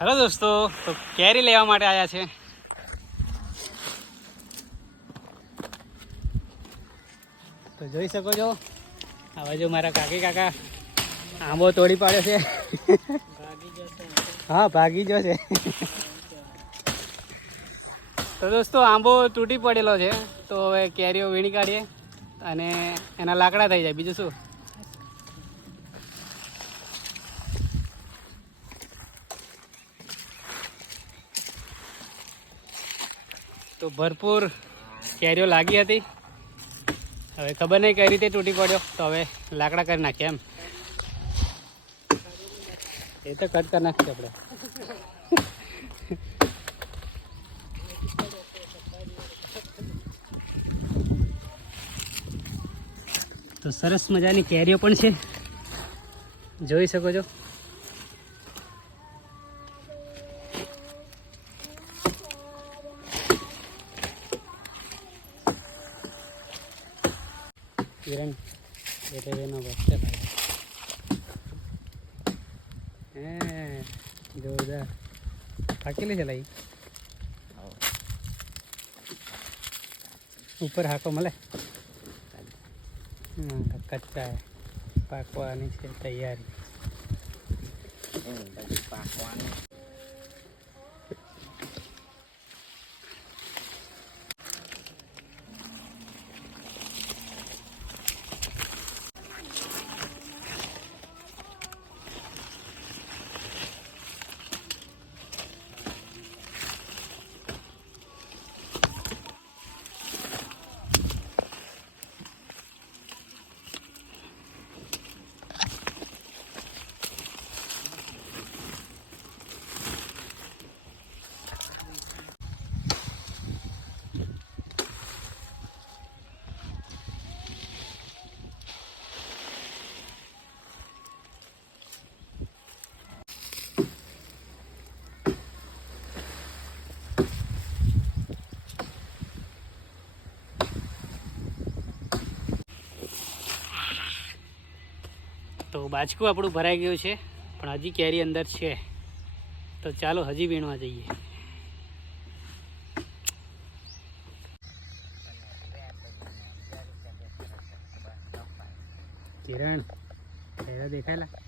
Hello દોસ્તો, તો કેરી લેવા માટે આવ્યા છે. તો જોઈ શકો છો, આ બાજુ મારા કાકી કાકા આંબો તોડી પાડ્યો છે. હા, ભાગી ગયો છે. તો દોસ્તો, આંબો તૂટી પડેલો છે, તો હવે કેરીઓ વીણી કાઢીએ અને એના લાકડા થઈ જાય, બીજું શું? તો ભરપૂર કેરીઓ લાગી હતી. હવે ખબર નહીં કઈ રીતે તૂટી પડ્યો. તો હવે લાકડા કરી નાખીએ એમ. એ તો કટ કરી નાખીએ આપણે. તો સરસ મજાની કેરીઓ પણ છે. જોઈ શકો છો. બચ્ચા ભાઈ. હે જોરદાર. થાકેલી છે લઈ? ઉપર હાકો મળે? કચ્ચા. પાકવાની છે તૈયારી. તો બાજકું આપણું ભરાઈ ગયું છે, પણ હજી કેરી અંદર છે. તો ચાલો હજી વીણવા જઈએ. કિરણ દેખાયેલા?